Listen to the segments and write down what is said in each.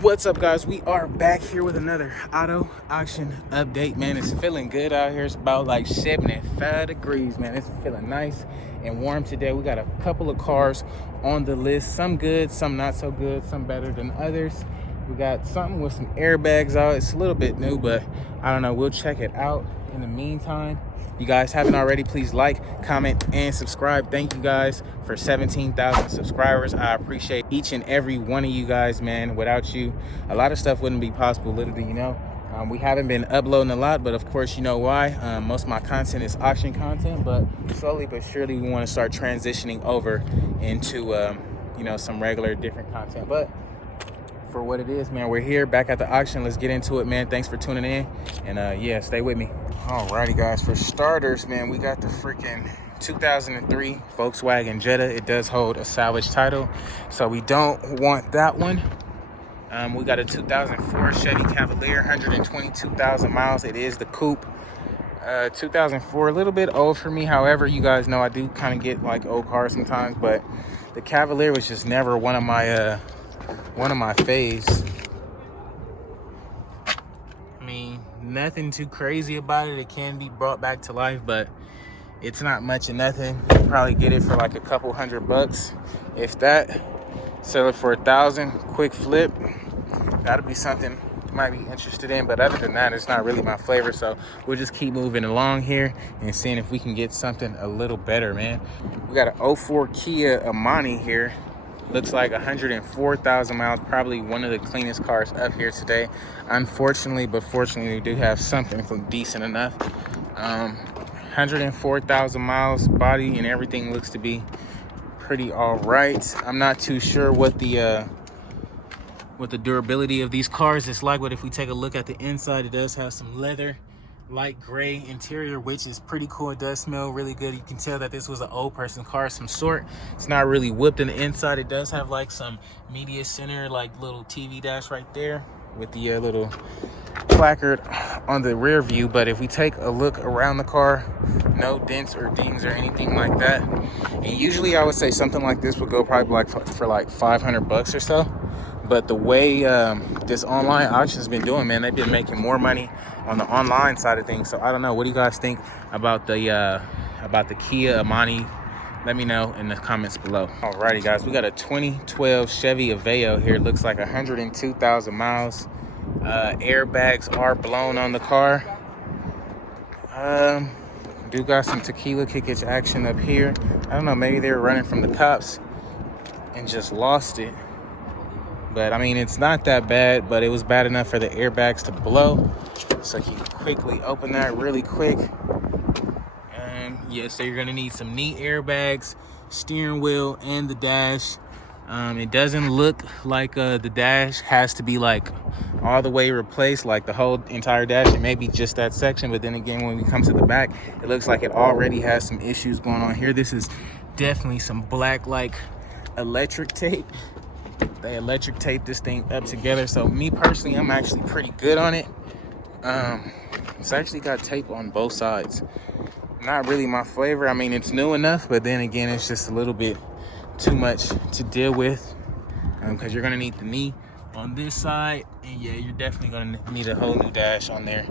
What's up, guys? We are back here with another auto auction update. Man, it's feeling good out here. It's about like 75 degrees, man. It's feeling nice and warm today. We got a couple of cars on the list, some good, some not so good, some better than others. We got something with some airbags out. It's a little bit new, but I don't know, we'll check it out. In the meantime, you guys haven't already, please like, comment, and subscribe. Thank you guys for 17,000 subscribers. I appreciate each and every one of you guys, man. Without you, a lot of stuff wouldn't be possible, literally, you know. We haven't been uploading a lot, but of course, you know why. Most of my content is auction content, but slowly but surely, we want to start transitioning over into, you know, some regular, different content. But for what it is, man, we're here back at the auction. Let's get into it, man. Thanks for tuning in, and yeah, stay with me. Alrighty, guys, for starters, man, we got the freaking 2003 Volkswagen Jetta. It does hold a salvage title, so we don't want that one. We got a 2004 Chevy Cavalier, 122,000 miles. It is the coupe. 2004, a little bit old for me. However, you guys know I do kind of get like old cars sometimes, but the Cavalier was just never one of my faves. I mean, nothing too crazy about it. It can be brought back to life, but it's not much of nothing. You probably get it for like a couple $100, if that. Sell it for $1,000, quick flip. That'll be something you might be interested in, but other than that, it's not really my flavor. So we'll just keep moving along here and seeing if we can get something a little better, man. We got an 04 Kia Amani here. Looks like 104,000 miles, probably one of the cleanest cars up here today. Unfortunately, but fortunately, we do have something decent enough. 104,000 miles, body and everything looks to be pretty all right. I'm not too sure what the durability of these cars is like, but if we take a look at the inside, it does have some leather, light gray interior, which is pretty cool. It does smell really good. You can tell that this was an old person car of some sort. It's not really whipped in the inside. It does have like some media center, like little TV dash right there with the little placard on the rear view. But if we take a look around the car, no dents or dings or anything like that. And usually I would say something like this would go probably like for like $500 or so. But the way this online auction's been doing, man, they've been making more money on the online side of things. So I don't know. What do you guys think about the Kia Amani? Let me know in the comments below. Alrighty, guys, we got a 2012 Chevy Aveo here. Looks like 102,000 miles. Airbags are blown on the car. Do got some tequila kickage action up here. I don't know. Maybe they were running from the cops and just lost it. But I mean, it's not that bad, but it was bad enough for the airbags to blow. So you can quickly open that really quick. And yeah, so you're gonna need some knee airbags, steering wheel, and the dash. It doesn't look like the dash has to be like all the way replaced, like the whole entire dash. It may be just that section, but then again, when we come to the back, it looks like it already has some issues going on here. This is definitely some black like electric tape. They electric tape this thing up together. So me personally, I'm actually pretty good on it. It's actually got tape on both sides. Not really my flavor. I mean, it's new enough, but then again, it's just a little bit too much to deal with, because you're gonna need the knee on this side, and yeah, you're definitely gonna need a whole new dash on there.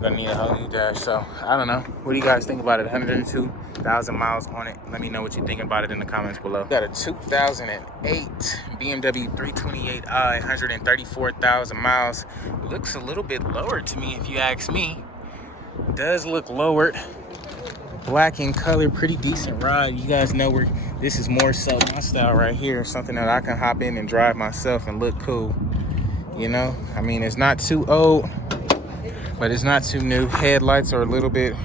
Gonna need a whole new dash. So I don't know, what do you guys think about it? 102,000 miles on it. Let me know what you think about it in the comments below. Got a 2008 BMW 328i, 134,000 miles. Looks a little bit lower to me, if you ask me. Does look lowered, black in color, pretty decent ride. You guys know where this is more so my style right here, something that I can hop in and drive myself and look cool, you know. I mean, it's not too old, but it's not too new. Headlights are a little bit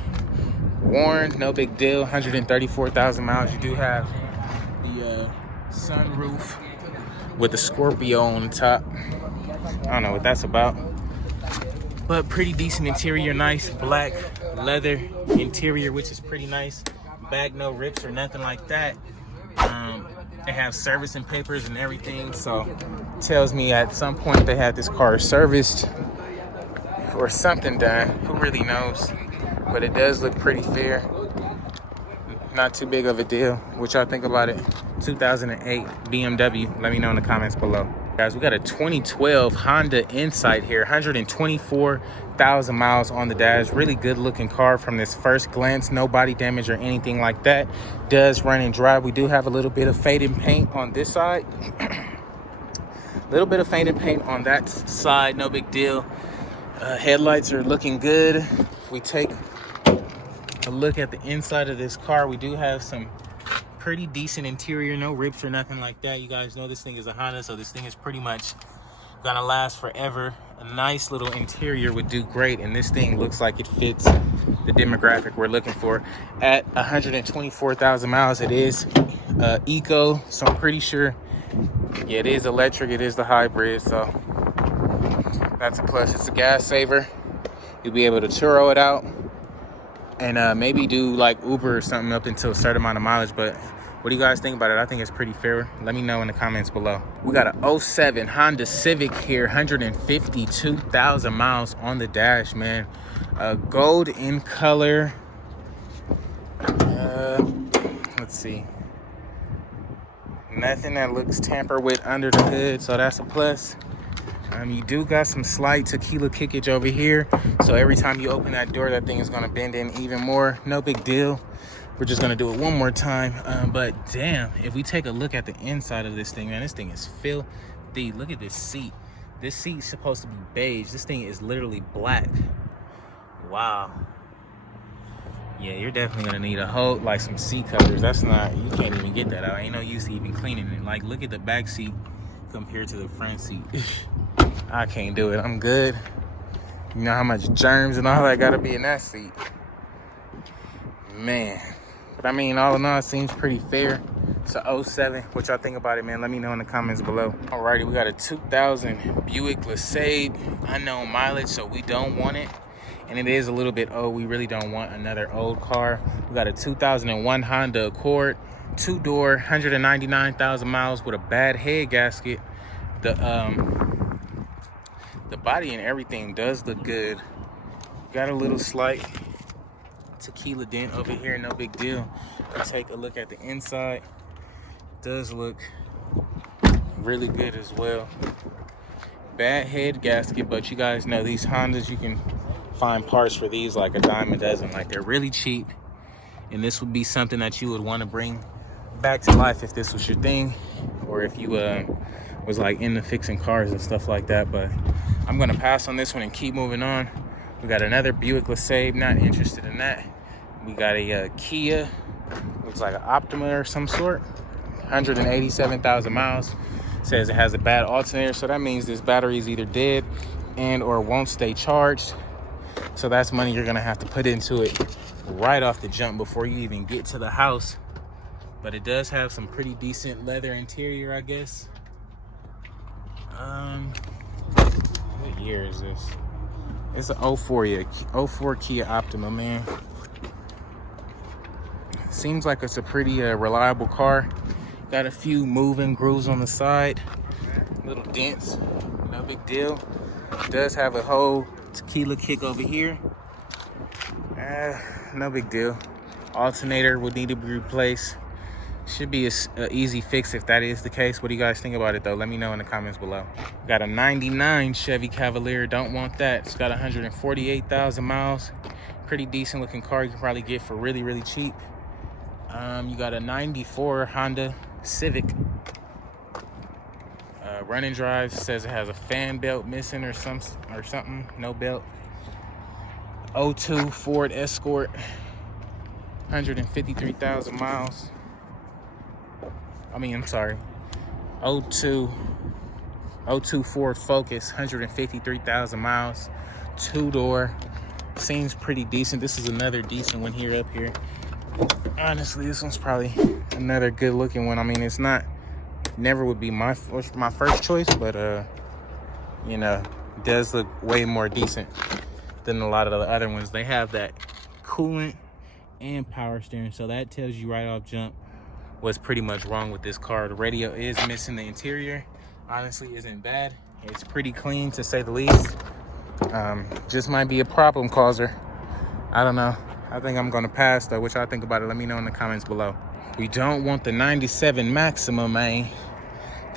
worn, no big deal. 134,000 miles. You do have the sunroof with the Scorpio on the top. I don't know what that's about, but pretty decent interior. Nice black leather interior, which is pretty nice. Back, no rips or nothing like that. They have servicing papers and everything, so tells me at some point they had this car serviced or something done. Who really knows? But it does look pretty fair. Not too big of a deal. What y'all think about it? 2008 BMW. Let me know in the comments below. Guys, we got a 2012 Honda Insight here, 124,000 miles on the dash. Really good looking car from this first glance. No body damage or anything like that. Does run and drive. We do have a little bit of faded paint on this side. Little bit of faded paint on that side, no big deal. Headlights are looking good. If we take a look at the inside of this car, we do have some pretty decent interior, no rips or nothing like that. You guys know this thing is a Honda, so this thing is pretty much gonna last forever. A nice little interior would do great, and this thing looks like it fits the demographic we're looking for. At 124,000 miles, it is eco, so I'm pretty sure, yeah, it is electric, it is the hybrid, so that's a plus. It's a gas saver. You'll be able to Turo it out and maybe do like Uber or something up until a certain amount of mileage. But what do you guys think about it? I think it's pretty fair. Let me know in the comments below. We got a 07 Honda Civic here, 152,000 miles on the dash, man. Gold in color. Let's see. Nothing that looks tampered with under the hood, so that's a plus. You do got some slight tequila kickage over here, so every time you open that door, that thing is gonna bend in even more. No big deal. We're just gonna do it one more time. But damn, if we take a look at the inside of this thing, man, this thing is filthy. Look at this seat. This seat's supposed to be beige. This thing is literally black. Wow. Yeah, you're definitely gonna need a whole, like some seat covers. That's not, you can't even get that out. Ain't no use even cleaning it. Like, look at the back seat compared to the front seat. I can't do it. I'm good. You know how much germs and all that gotta be in that seat. Man. But I mean, all in all, it seems pretty fair. It's a 07. What y'all think about it, man? Let me know in the comments below. Alrighty, we got a 2000 Buick LeSabre. Unknown mileage, so we don't want it. And it is a little bit old. We really don't want another old car. We got a 2001 Honda Accord. 2-door, 199,000 miles with a bad head gasket. The body and everything does look good. Got a little slight tequila dent over here, no big deal. Take a look at the inside. Does look really good as well. Bad head gasket, but you guys know these Hondas, you can find parts for these like a dime a dozen. Like, they're really cheap, and this would be something that you would want to bring back to life if this was your thing, or if you was like into fixing cars and stuff like that. But I'm gonna pass on this one and keep moving on. We got another Buick LeSabre, not interested in that. We got a Kia, looks like an Optima or some sort, 187,000 miles. Says it has a bad alternator, so that means this battery is either dead and or won't stay charged. So that's money you're gonna have to put into it right off the jump before you even get to the house. But it does have some pretty decent leather interior, I guess. What year is this? It's an 04 Kia Optima, man. Seems like it's a pretty reliable car. Got a few moving grooves on the side, little dents, no big deal. Does have a whole tequila kick over here. No big deal. Alternator would need to be replaced. Should be an easy fix if that is the case. What do you guys think about it though? Let me know in the comments below. Got a 99 Chevy Cavalier. Don't want that. It's got 148,000 miles. Pretty decent looking car. You can probably get for really, really cheap. You got a 94 Honda Civic. Running drive, says it has a fan belt missing or something. No belt. 02 Ford Escort. 153,000 miles. I'm sorry, 02 Ford Focus, 153,000 miles, 2-door. Seems pretty decent. This is another decent one here up here. Honestly, this one's probably another good looking one. I mean, it's not, never would be my first choice, but you know, it does look way more decent than a lot of the other ones. They have that coolant and power steering, so that tells you right off jump what's pretty much wrong with this car. The radio is missing. The interior honestly isn't bad. It's pretty clean, to say the least. Just might be a problem causer. I don't know. I think I'm gonna pass though. What y'all think about it? Let me know in the comments below. We don't want the 97 Maxima, man.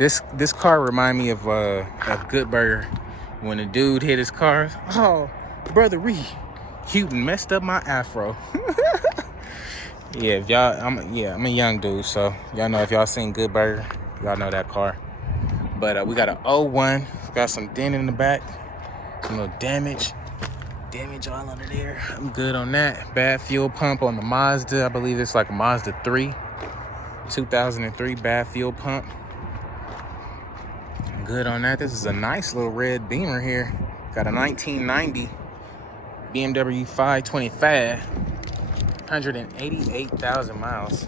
This car remind me of Good Burger. When the dude hit his car, oh, Brother Ree, Houghton messed up my afro. Yeah, if y'all, I'm a young dude, so y'all know if y'all seen Good Burger, y'all know that car. But we got an 01, got some dent in the back, some little damage all under there. I'm good on that. Bad fuel pump on the Mazda. I believe it's like a Mazda 3, 2003 bad fuel pump. Good on that. This is a nice little red Beamer here. Got a 1990 BMW 525, 188,000 miles.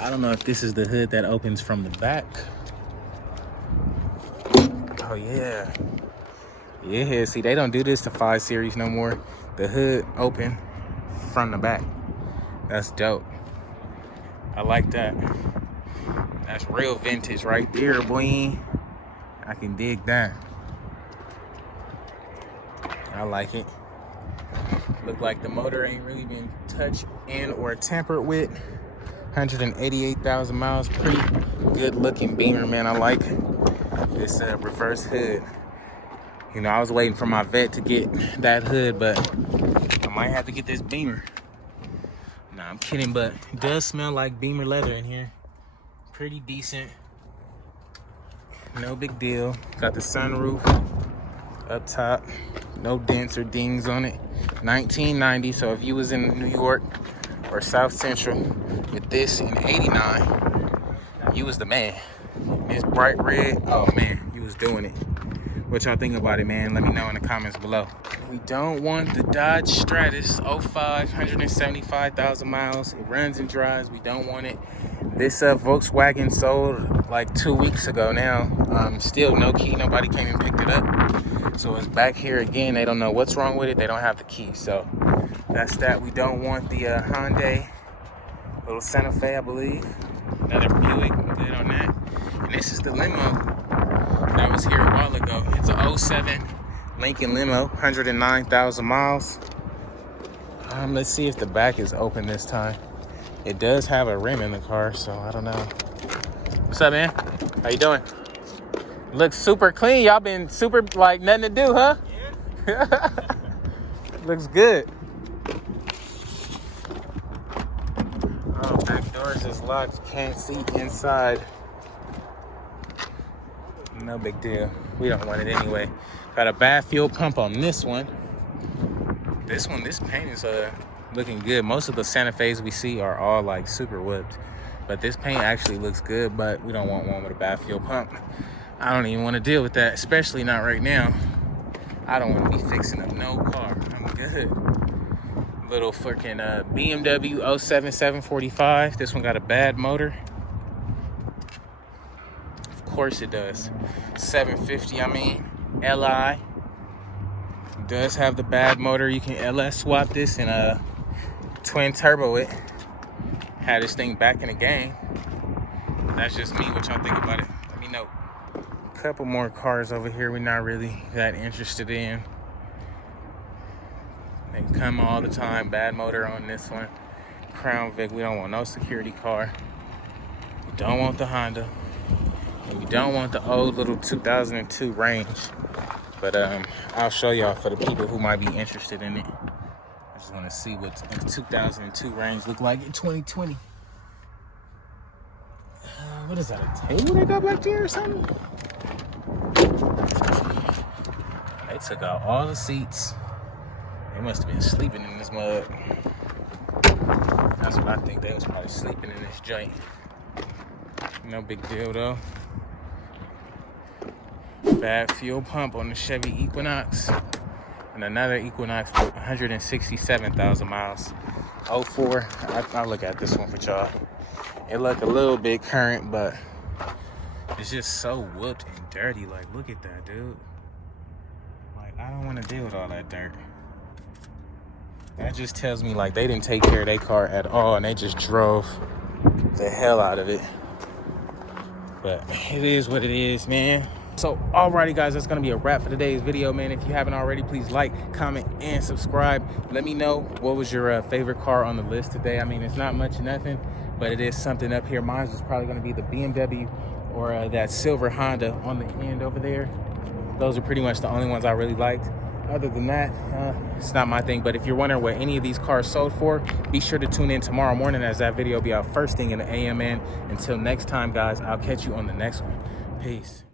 I don't know if this is the hood that opens from the back. Oh yeah. Yeah, see, they don't do this to 5 Series no more. The hood open from the back. That's dope. I like that. That's real vintage right there, boy. I can dig that. I like it. Look like the motor ain't really been touched in or tampered with. 188,000 miles. Pretty good looking Beamer, man. I like this reverse hood. You know, I was waiting for my vet to get that hood, but I might have to get this Beamer. Nah, I'm kidding, but it does smell like Beamer leather in here. Pretty decent. No big deal. Got the sunroof up top. No dents or dings on it. 1990, so if you was in New York or South Central with this in 89, you was the man. This bright red, oh man, you was doing it. What y'all think about it, man? Let me know in the comments below. We don't want the Dodge Stratus 05, 175,000 miles. It runs and drives. We don't want it. This Volkswagen sold like 2 weeks ago now. Still no key. Nobody came and picked it up. So it's back here again. They don't know what's wrong with it. They don't have the key. So that's that. We don't want the Hyundai little Santa Fe, I believe. Another Buick. Good on that. And this is the limo that was here a while ago. It's a 07 Lincoln limo, 109,000 miles. Let's see if the back is open this time. It does have a rim in the car, so I don't know. What's up, man? How you doing? Looks super clean. Y'all been super, like, nothing to do, huh? Yeah. Looks good. Oh, back doors is locked. Can't see inside. No big deal. We don't want it anyway. Got a bad fuel pump on this one. This paint is looking good. Most of the Santa Fe's we see are all like super whipped, but this paint actually looks good. But we don't want one with a bad fuel pump. I don't even want to deal with that, especially not right now. I don't want to be fixing up no car. I'm good. Little freaking BMW 07 745. This one got a bad motor. Of course it does. 750, I mean, LI. Does have the bad motor. You can LS swap this and twin turbo it. Had this thing back in the game. That's just me. What y'all think about it? Let me know. A couple more cars over here we're not really that interested in. They come all the time. Bad motor on this one. Crown Vic. We don't want no security car. We don't want the Honda. And we don't want the old little 2002 Range. But I'll show y'all for the people who might be interested in it. I just want to see what the 2002 Range look like in 2020. What is that, a table they got back there or something? They took out all the seats. They must have been sleeping in this mud. That's what I think. They was probably sleeping in this joint. No big deal though. Bad fuel pump on the Chevy Equinox. And another Equinox with 167,000 miles. 04. I'll look at this one for y'all. It look a little bit current, but it's just so whooped and dirty. Like, look at that, dude. Like, I don't want to deal with all that dirt. That just tells me, like, they didn't take care of their car at all, and they just drove the hell out of it. But it is what it is, man. So, alrighty, guys, that's going to be a wrap for today's video, man. If you haven't already, please like, comment, and subscribe. Let me know what was your favorite car on the list today. I mean, it's not much of nothing, but it is something up here. Mine is probably going to be the BMW or that silver Honda on the end over there. Those are pretty much the only ones I really liked. Other than that, it's not my thing. But if you're wondering what any of these cars sold for, be sure to tune in tomorrow morning as that video will be out first thing in the AM. Until next time, guys, I'll catch you on the next one. Peace.